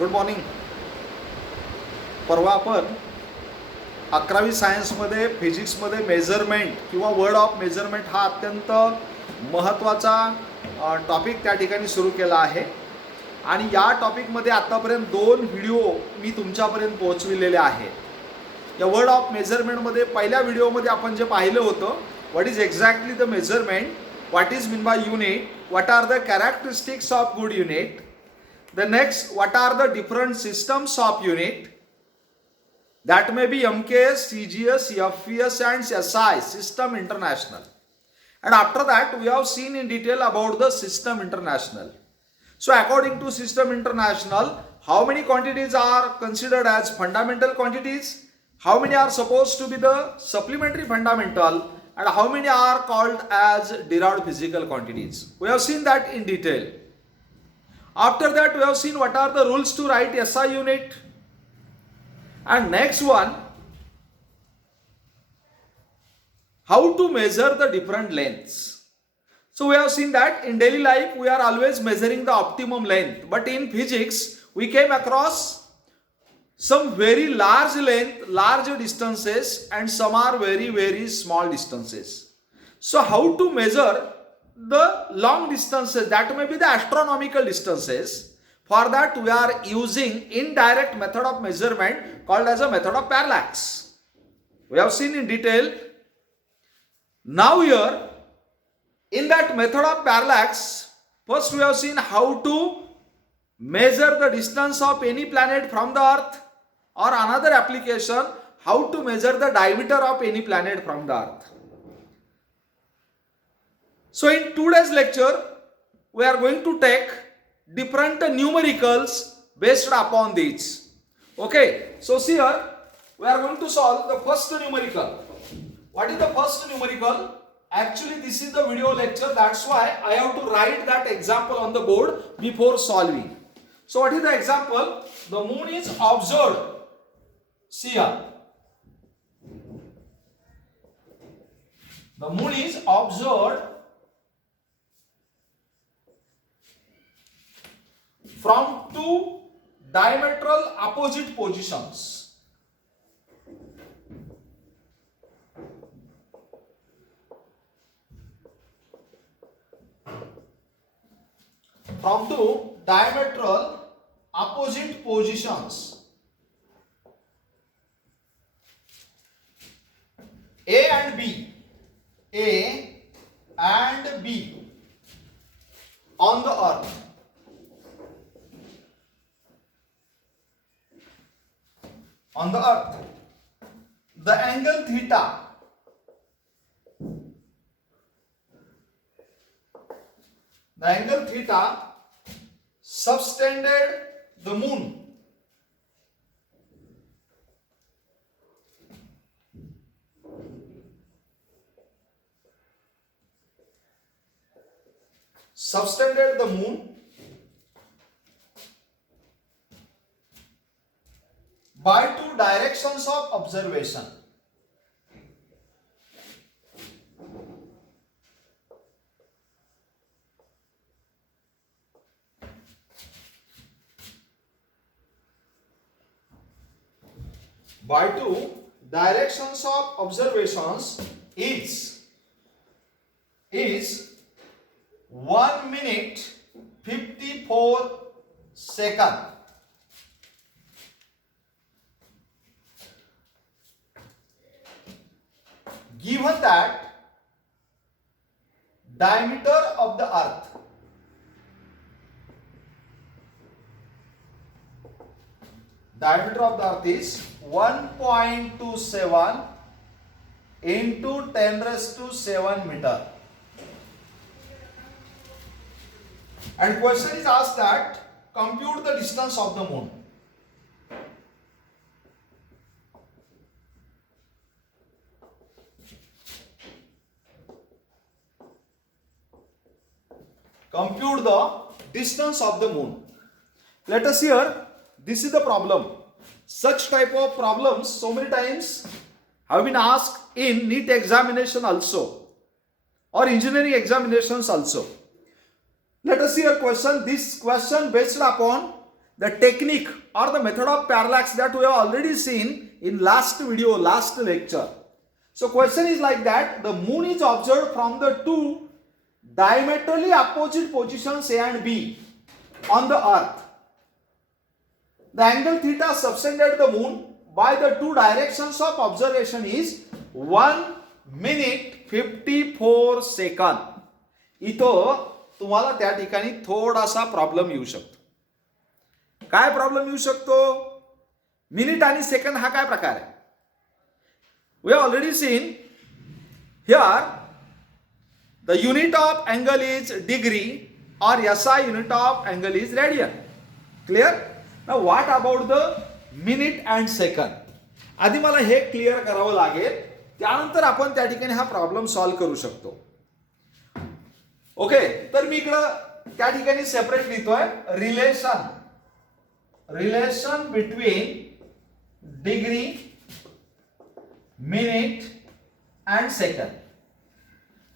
Good morning. परवा आपण 11वी सायन्समध्ये फिजिक्समध्ये measurement किंवा वर्ड ऑफ मेजरमेंट हा अत्यंत महत्त्वाचा टॉपिक त्या ठिकाणी सुरू केला आहे. आणि या टॉपिकमध्ये आत्तापर्यंत 2 व्हिडिओ मी तुमच्यापर्यंत पोहोचविलेले आहेत. या वर्ड ऑफ मेजरमेंटमध्ये पहिल्या व्हिडिओमध्ये आपण जे पाहिलं होतं, what is exactly the measurement, what is mean by unit, what are the characteristics of good unit. The next, what are the different systems of unit? That may be MKS, CGS, FVS and SI, System International. And after that, we have seen in detail about the System International. So according to System International, how many quantities are considered as fundamental quantities? How many are supposed to be the supplementary fundamental? And how many are called as derived physical quantities? We have seen that in detail. After that, we have seen what are the rules to write SI unit. And next one, how to measure the different lengths. So we have seen that in daily life we are always measuring the optimum length, but in physics we came across some very large length, large distances, and some are very small distances. So how to measure the long distances, that may be the astronomical distances. For that we are using indirect method of measurement called as a method of parallax. We have seen in detail. Now here in that method of parallax, first we have seen how to measure the distance of any planet from the earth, or another application, how to measure the diameter of any planet from the earth. So in today's lecture, we are going to take different numericals based upon these. Okay, so see here, we are going to solve the first numerical. What is the first numerical? Actually, this is the video lecture, that's why I have to write that example on the board before solving. So what is the example? The moon is observed. See here. The moon is observed from two diametral opposite positions. From two diametral opposite positions. A and B. A and B on the earth. On the earth, the angle theta subtended the moon by two directions of observation. By two directions of observations is 1 minute 54 seconds. Given that diameter of the earth is 1.27 into 10 raised to 7 meter, and question is asked that compute the distance of the moon. Compute the distance of the moon. Let us hear, this is the problem. Such type of problems so many times have been asked in NEET examination also, or engineering examinations also. Let us see a question. This question based upon the technique or the method of parallax that we have already seen in last video, last lecture. So question is like that, the moon is observed from the two diametrally opposite positions A and B on the earth. The angle theta subtended the moon by the two directions of observation is 1 minute 54 second. इथं तुम्हाला त्या ठिकाणी थोडासा problem येऊ शकतो. काय problem येऊ शकतो? मिनिट आणि सेकंद हा काय प्रकार आहे? We have already seen here the unit of angle is degree or SI unit of angle is radian. Clear? Now what about the minute and second? आधी मला हे क्लिअर करावं लागेल, त्यानंतर आपण त्या ठिकाणी हा प्रॉब्लेम सॉल्व्ह करू शकतो. ओके, तर मी इकडं त्या ठिकाणी सेपरेट लिहितोय relation between degree, minute and second.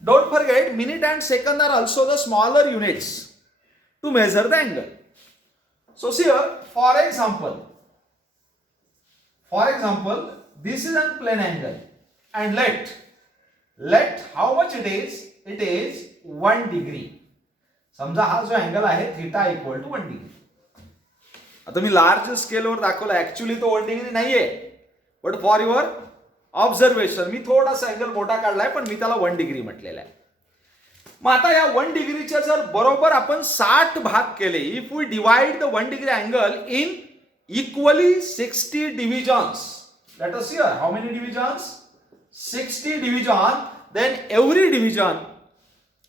Don't forget, minute and second are also the smaller units to measure the angle. So here, for example, this is a plane angle, and let how much it is? It is 1 degree. समजा हा जो angle आहे theta equal to 1 degree. आता मी large स्केलवर दाखवला, actually तो 1 degree नाहीये, but for your observation मी थोडासा अँगल मोठा काढलाय, पण मी त्याला 1 डिग्री म्हटलेला आहे. मग आता या 1 डिग्रीचे जर बरोबर आपण 60 भाग केले, if we divide the 1 degree angle in equally 60 divisions, let us hear how many divisions? 60 division, then every division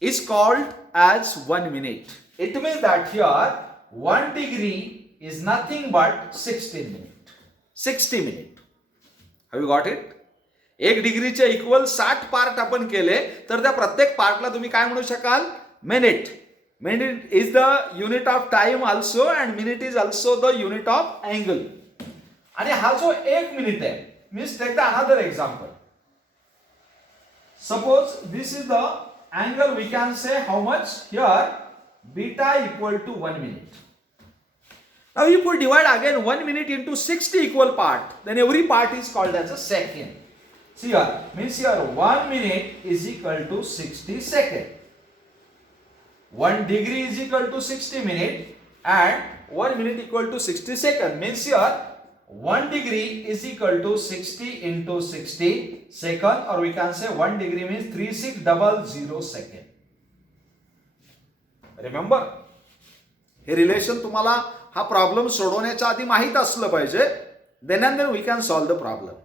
is called as 1 minute. It means that here 1 degree is nothing but 60 minutes. 60 minutes. Have you got it? 1 डिग्रीचे equal 60 part आपण केले, तर त्या प्रत्येक पार्टला तुम्ही काय म्हणू शकाल? Minute. Minute is the unit of time also, and minute is also the unit of angle. आणि हा जो 1 मिनिट आहे, means take the another example. Suppose this is the angle, we can say how much here? Beta equal to 1 minute. Now if we divide again 1 minute into 60 equal part, then every part is called as a second. See here, means here 1 minute is equal to 60 second. 1 degree is equal to 60 minute, and 1 minute equal to 60 second. Means here 1 degree is equal to 60 into 60 second, or we can say 1 degree means 3600 second. Remember, hey relation तुम्हाला हा problem सोडवण्याच्या आधी माहित असलं पाहिजे. then and then we can solve the problem.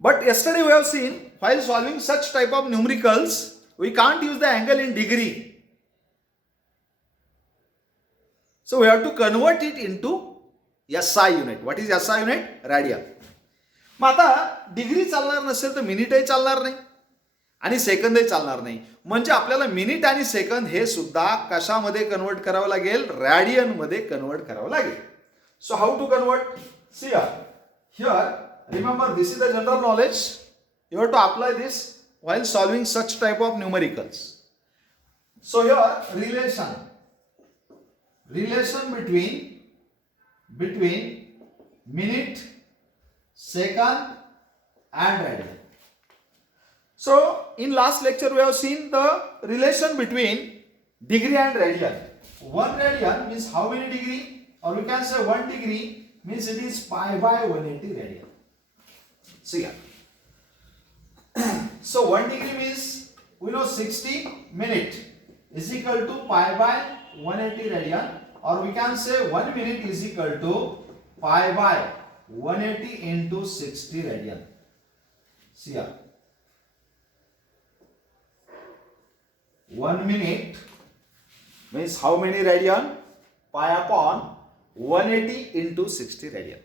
But yesterday we have seen, while solving such type of numericals, we can't use the angle in degree. So we have to convert it into SI unit. What is SI unit? Radian. मग आता degree चालणार नसेल तर मिनिटही चालणार नाही आणि सेकंदही चालणार नाही. म्हणजे आपल्याला मिनिट आणि सेकंद हे सुद्धा कशामध्ये कन्वर्ट करावं लागेल? रॅडियन मध्ये कन्वर्ट करावं लागेल. So how to convert? See here remember, this is the general knowledge. You have to apply this while solving such type of numericals. So here relation between minute, second and radian. So in last lecture we have seen the relation between degree and radian. 1 radian means how many degree, or we can say 1 degree means it is pi by 180 radian. See here. So 1 degree means we know 60 minute is equal to pi by 180 radian, or we can say 1 minute is equal to pi by 180 into 60 radian. See here. 1 minute means how many radian? Pi upon 180 into 60 radian.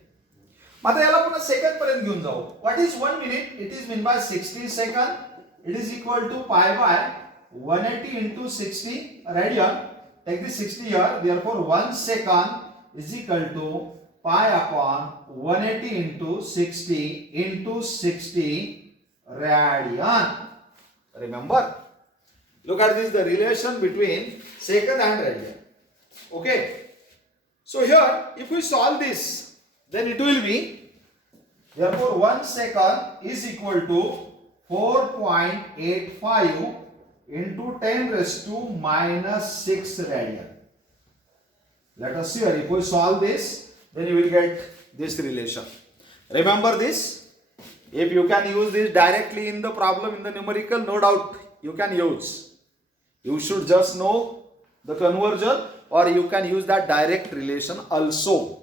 आता याला पुन्हा second पर्यंत घेऊन जाऊ. What is 1 minute? It is mean by 60 second. It is equal to pi by 180 into 60 radian. Take the 60 here. Therefore 1 second is equal to pi upon 180 into 60 radian. Remember? Look at this, the relation between second and radian. Okay. So here, if we solve this, then it will be, therefore 1 second is equal to 4.85 into 10 raised to minus 6 radian. Let us see here, if we solve this, then you will get this relation. Remember this, if you can use this directly in the problem, in the numerical, no doubt you can use. You should just know the conversion, or you can use that direct relation also.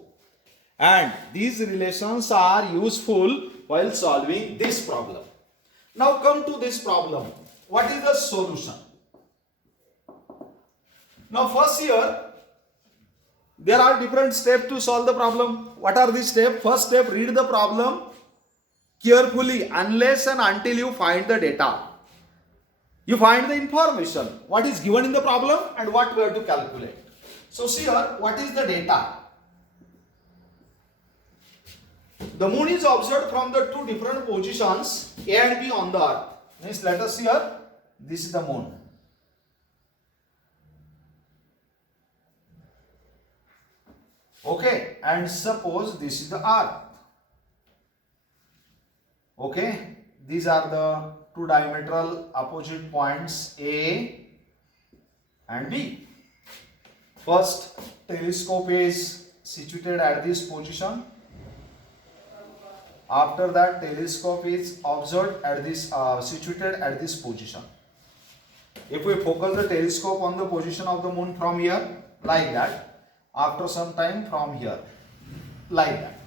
And these relations are useful while solving this problem. Now come to this problem. What is the solution? Now first here, there are different steps to solve the problem. What are these steps? First step, read the problem carefully unless and until you find the data. You find the information, what is given in the problem and what we have to calculate. So see here, what is the data? The moon is observed from the two different positions A and B on the earth. Means let us see here, this is the moon. Okay, and suppose this is the earth. Okay, these are the two diametral opposite points A and B. First, telescope is situated at this position. After that, telescope is observed at this situated at this position. If we focus the telescope on the position of the moon from here, like that, after some time from here, like that,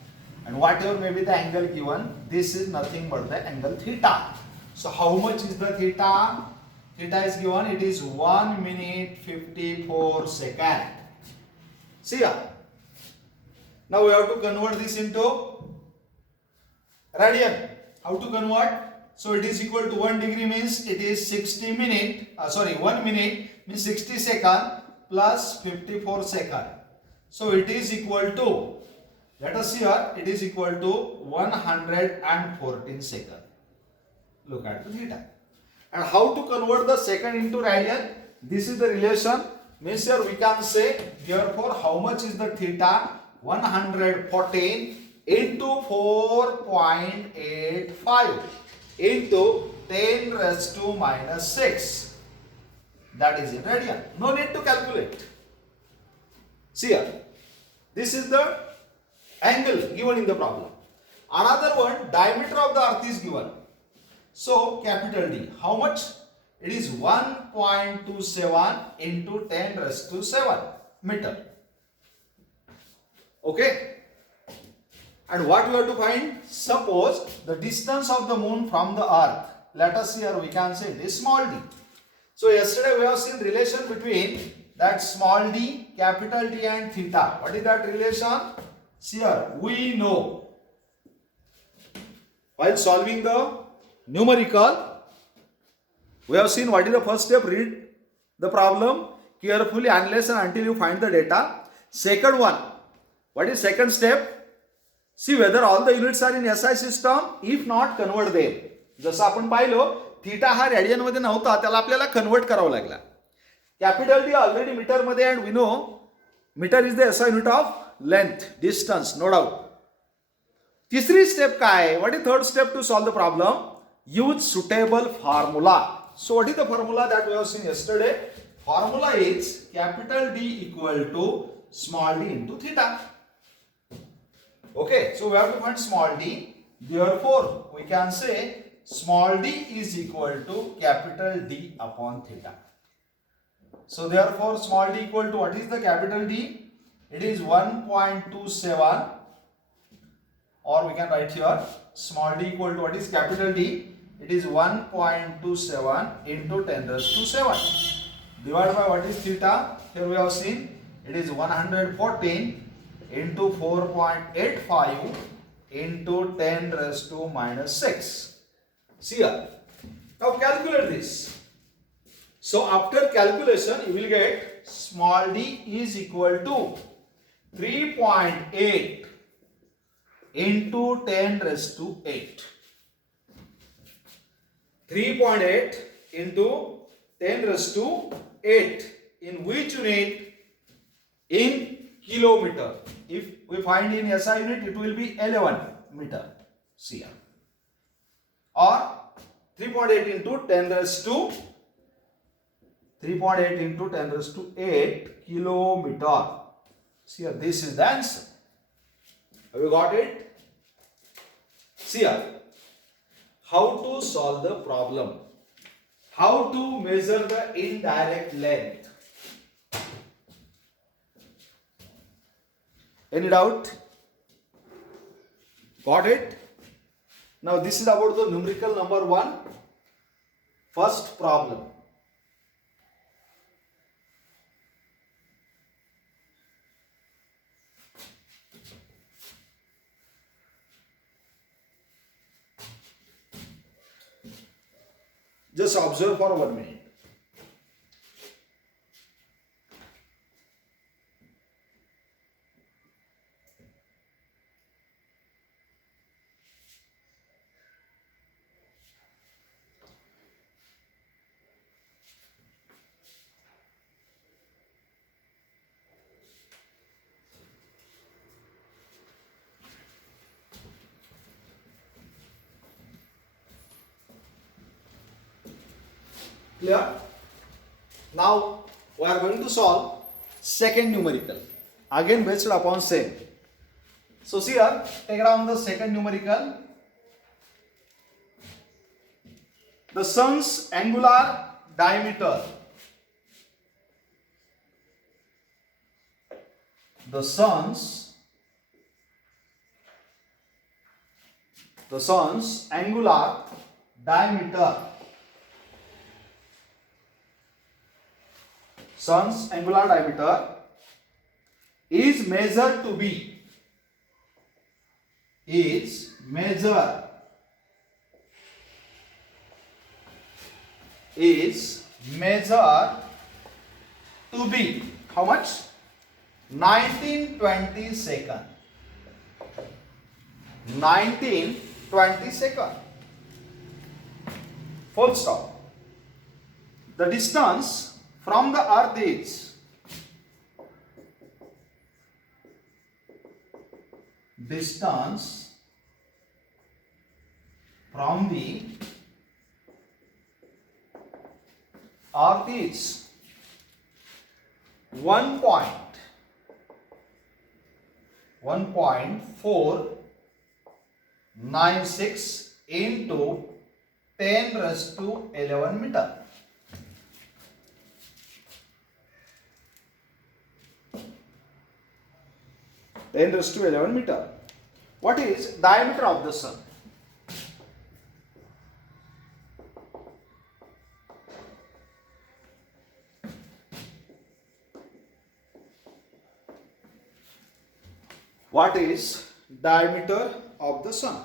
and whatever may be the angle given, this is nothing but the angle theta. So how much is the theta? Theta is given, it is 1 minute 54 second. See here. Now we have to convert this into radian. How to convert? So it is equal to 1 degree means it is 1 minute means 60 second plus 54 second. So it is equal to, let us see here, it is equal to 114 second. Look at the theta. And how to convert the second into radian? This is the relation. Means here we can say, therefore how much is the theta? 114 into 4.85 into 10 raised to minus 6. That is in radian. No need to calculate. See here. This is the angle given in the problem. Another one, diameter of the earth is given. So capital D. How much? It is 1.27 into 10 raised to 7 meter. Okay. And what we have to find? Suppose the distance of the moon from the earth. Let us see here, we can say it is small d. So yesterday we have seen relation between that small d, capital D and theta. What is that relation? See here, we know while solving the numerical, we have seen what is the first step. Read the problem carefully unless and until you find the data. Second one, what is second step? See whether all the units are in SI system. If not, convert them. जसं आपण पाहिलं, theta हा radian मध्ये नव्हता, त्याला आपल्याला convert करावं लागला. कॅपिटल डी ऑलरेडी मीटर मध्ये, and we know metre is the SI unit of length, distance, no doubt. तिसरी स्टेप काय? What is third step to solve the problem? Use suitable formula. So what is the formula that we have seen yesterday? Formula is capital D equal to small d into theta. Okay, so we have to find small d. Therefore, we can say small d is equal to capital D upon theta. So therefore, small d equal to what is the capital D? It is 1.27, or we can write here small d equal to what is capital D? It is 1.27 into 10 raised to 7. Divided by what is theta? Here we have seen it is 114 into 4.85 into 10 raised to minus 6. See here. Now calculate this. So after calculation you will get small d is equal to 3.8 into 10 raised to 8. 3.8 into 10 raised to 8. In which unit? In kilometer. If we find in SI unit, it will be 11 meter cm, or 3.8 into 10 raised to 3.8 into 10 raised to 8 kilometer. See here, this is the answer. Have you got it? See here, how to solve the problem? How to measure the indirect length? Any doubt? Got it? Now this is about the numerical number 1, first problem. Just observe for 1 minute. Clear? Now we are going to solve second numerical, again based upon same. So see here, take down the second numerical. The sun's angular diameter. The sun's angular diameter. Sun's angular diameter is measured to be how much? 1920 second. 1920 second. Full stop. The distance from the earth is from the earth is 1.496 into 10 raised to 11 meter. Then raised to 11 meter. What is diameter of the sun? What is diameter of the sun?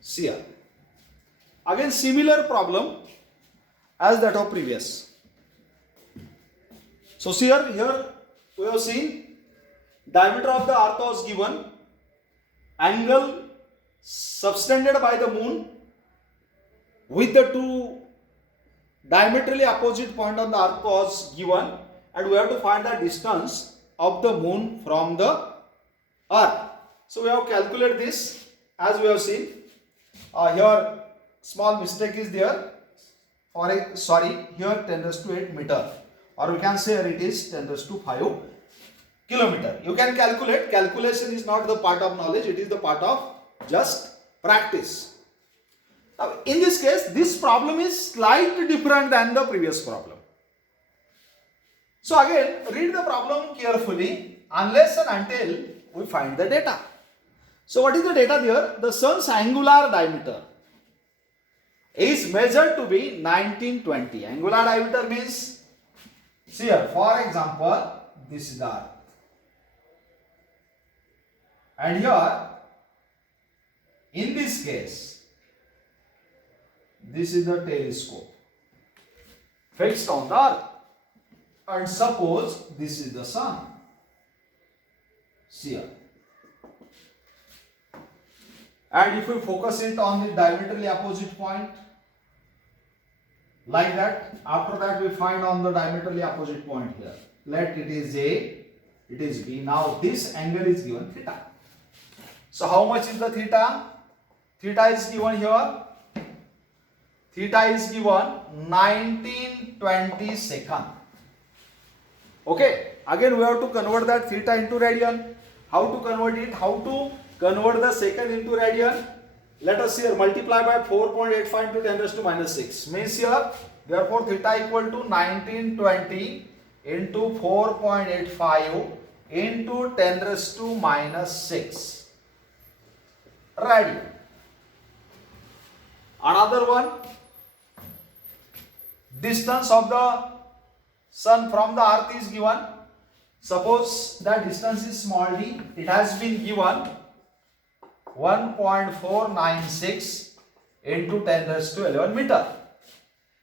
See here. Again similar problem as that of previous. So see here we have seen diameter of the earth was given, angle subtended by the moon with the two diametrically opposite point on the earth was given, and we have to find the distance of the moon from the earth. So we have calculated this as we have seen. Here small mistake is there. Here 10 raised to 8 meter, or we can say it is 10 raised to 5 kilometer. You can calculate. Calculation is not the part of knowledge, it is the part of just practice. Now in this case, this problem is slightly different than the previous problem. So again, read the problem carefully unless and until we find the data. So what is the data there? The sun's angular diameter is measured to be 1920. Angular diameter means, see here, for example, this is the earth. And here, in this case, this is the telescope fixed on the earth. And suppose this is the sun. See here. And if we focus it on the diametrically opposite point, like that. After that we find on the diametrically opposite point here. Let it is A, it is B. Now this angle is given theta. So how much is the theta? Theta is given here. Theta is given 1920 second. Okay. Again we have to convert that theta into radian. How to convert it? How to convert the second into radian? Let us here multiply by 4.85 into 10 raised to minus 6. Means here, therefore theta equal to 1920 into 4.85 into 10 raised to minus 6 radian. Another one, distance of the sun from the earth is given. Suppose the distance is small d, it has been given 1.496 into 10 raised to 11 meter.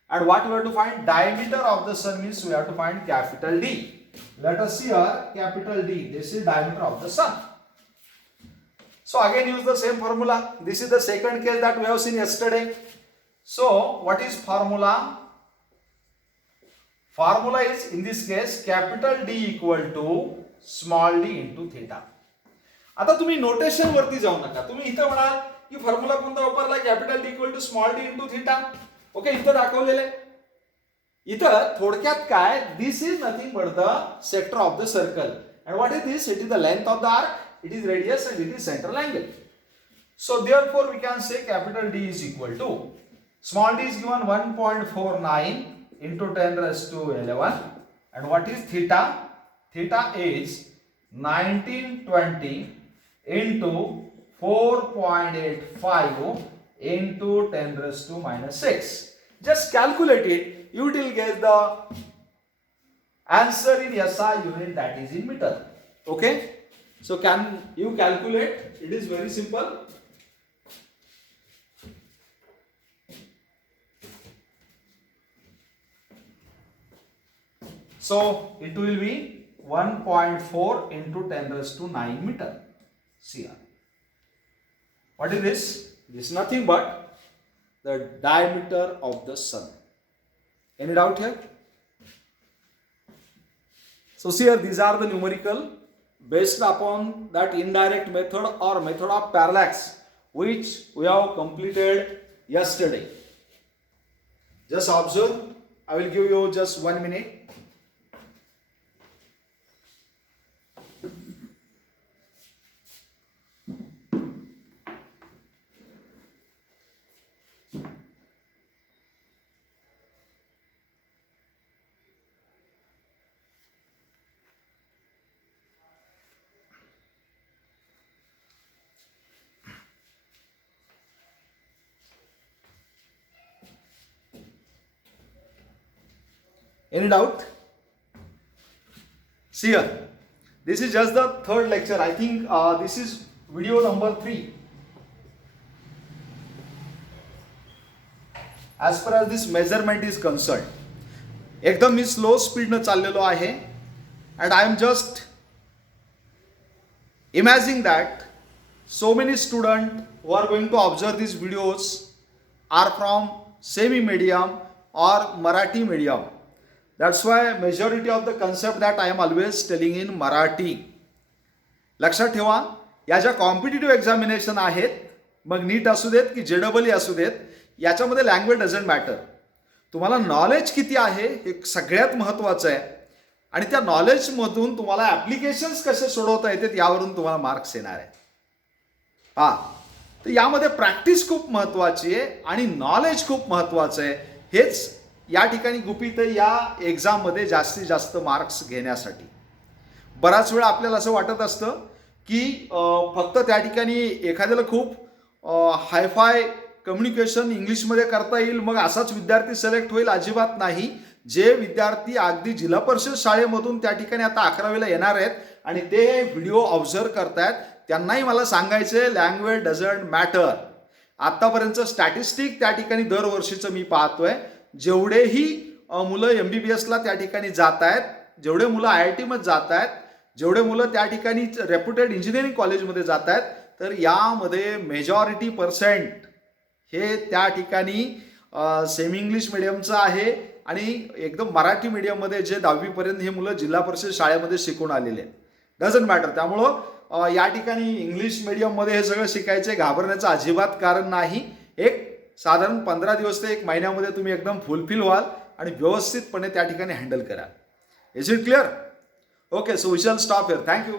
And what we have to find? Diameter of the sun means we have to find capital D. Let us see here capital D. This is diameter of the sun. So again use the same formula. This is the second case that we have seen yesterday. So what is formula? Formula is in this case capital D equal to small d into theta. आता तुम्ही notation वरती जाऊ नका. तुम्ही इथं म्हणाल की formula कोणता वापरला? Capital D equal to small d into theta. Okay, इथं दाखवलेलं आहे. इथं थोडक्यात काय, this is nothing but the sector of the circle. And what is this? It is the length of the arc, it is radius and it is central angle. So therefore we can say capital D is equal to small d is given 1.49 into 10 raised to 11. And what is theta? Theta is 1920 into 4.85 into 10 raised to minus 6. Just calculate it. You will get the answer in SI unit, that is in meter. Okay. So can you calculate? It is very simple. So it will be 1.4 into 10 raised to 9 meter. CR. What is this? This is nothing but the diameter of the sun. Any doubt here? So see here, these are the numerical based upon that indirect method or method of parallax which we have completed yesterday. Just observe. I will give you just 1 minute. Any doubt? See here, this is just the third lecture. I think this is video number 3. As far as this measurement is concerned, एकदम मी slow speed न चाललेलो आहे. And I am just imagining that so many students who are going to observe these videos are from semi medium or Marathi medium. That's why majority of the concept that I am always telling in Marathi. लक्षात ठेवा, या ज्या competitive examination आहेत, मग NEET असू देत की JEE असू देत, याच्यामध्ये लँग्वेज डझंट मॅटर. तुम्हाला नॉलेज किती आहे हे सगळ्यात महत्त्वाचं आहे. आणि त्या नॉलेजमधून तुम्हाला ॲप्लिकेशन्स कसे सोडवता येतात यावरून तुम्हाला मार्क्स येणार आहेत. तर यामध्ये प्रॅक्टिस खूप महत्त्वाची आहे आणि नॉलेज खूप महत्त्वाचं आहे. हेच या ठिकाणी गुपित आहे या एक्झाममध्ये जास्तीत जास्त मार्क्स घेण्यासाठी. बराच वेळा आपल्याला असं वाटत असतं की फक्त त्या ठिकाणी एखाद्याला खूप हायफाय कम्युनिकेशन इंग्लिशमध्ये करता येईल मग असाच विद्यार्थी सिलेक्ट होईल. अजिबात नाही. जे विद्यार्थी अगदी जिल्हा परिषद शाळेमधून त्या ठिकाणी आता 11वीला येणार आहेत आणि ते व्हिडिओ ऑब्झर्व करतायत, त्यांनाही मला सांगायचं आहे लँग्वेज डझंट मॅटर. आत्तापर्यंतचं स्टॅटिस्टिक त्या ठिकाणी दरवर्षीचं मी पाहतोय. जेवढेही मुलं MBBSला त्या ठिकाणी जात आहेत, जेवढे मुलं IIT मध्ये जात आहेत, जेवढे मुलं त्या ठिकाणी रेप्युटेड इंजिनिअरिंग कॉलेजमध्ये जात आहेत, तर यामध्ये मेजॉरिटी पर्सेंट हे त्या ठिकाणी सेमी इंग्लिश मिडियमचं आहे आणि एकदम मराठी मीडियममध्ये जे 10वीपर्यंत हे मुलं जिल्हा परिषद शाळेमध्ये शिकून आलेले आहेत. Doesn't matter. त्यामुळं या ठिकाणी इंग्लिश मीडियममध्ये हे सगळं शिकायचे घाबरण्याचं अजिबात कारण नाही. एक साधारण 15 दिवस ते 1 महिन्यामध्ये तुम्ही एकदम फुलफिल व्हाल आणि व्यवस्थितपणे त्या ठिकाणी हँडल करा. Is it clear? Okay, so we shall stop here. Thank you.